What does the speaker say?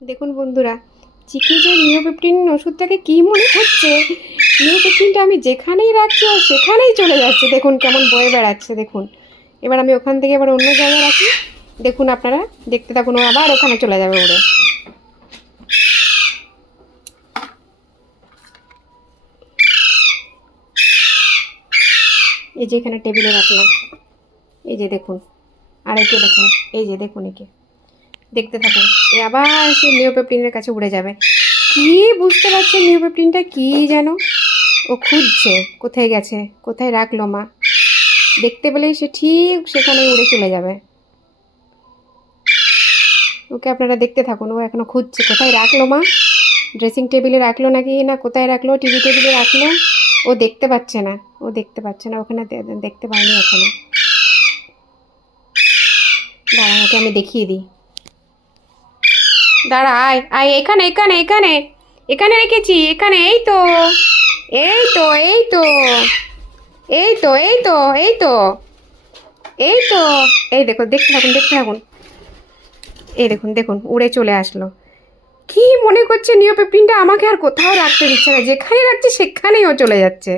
দেখুন বন্ধুরা, চিকি যে নিওপেপটিন ওষুধটাকে কি মনে হচ্ছে, নিওপেপটিনটা আমি যেখানেই রাখছি ও সেখানেই চলে যাচ্ছে। দেখুন কেমন বয়ে বেড়াচ্ছে। দেখুন এবার আমি ওখান থেকে এবার অন্য জায়গায় রাখি। দেখুন আপনারা দেখতে থাকুন, ও আবার ওখানে চলে যাবে উড়ে। এই যে এখানে টেবিলে রাখলাম, এই যে দেখুন, আর একে দেখুন, এই যে দেখুন একে, দেখতে থাকুন। এ আবার সে নিওপেপটিনের কাছে উড়ে যাবে। কি বুঝতে পারছে নিওপেপটিনটা কি যেন ও খুঁজছে, কোথায় গেছে, কোথায় রাখলো মা। দেখতে পেলেই সে ঠিক সেখানে উড়ে চলে যাবে। ওকে আপনারা দেখতে থাকুন, ও এখনো খুঁজছে কোথায় রাখলো মা। ড্রেসিং টেবিলে রাখলো নাকি না কোথায় রাখলো, টিভি টেবিলে রাখলো, ও দেখতে পাচ্ছে না। ও দেখতে পাচ্ছে না, ওখানে দেখতে পাইনি এখনো। দাঁড়া, ওকে আমি দেখিয়ে দিই। দাঁড়া, আয় আয়, এখানে এখানে এখানে এখানে রেখেছি, এখানে। এই তো এই তো এই তো এই তো এই তো এই তো এই তো এই দেখো, দেখতে থাকুন দেখতে থাকুন। এই দেখুন দেখুন, উড়ে চলে আসলো। কি মনে করছে নিওপেপটিনটা আমাকে আর কোথাও রাখতে দিচ্ছে না, যেখানে রাখছে সেখানেই ও চলে যাচ্ছে।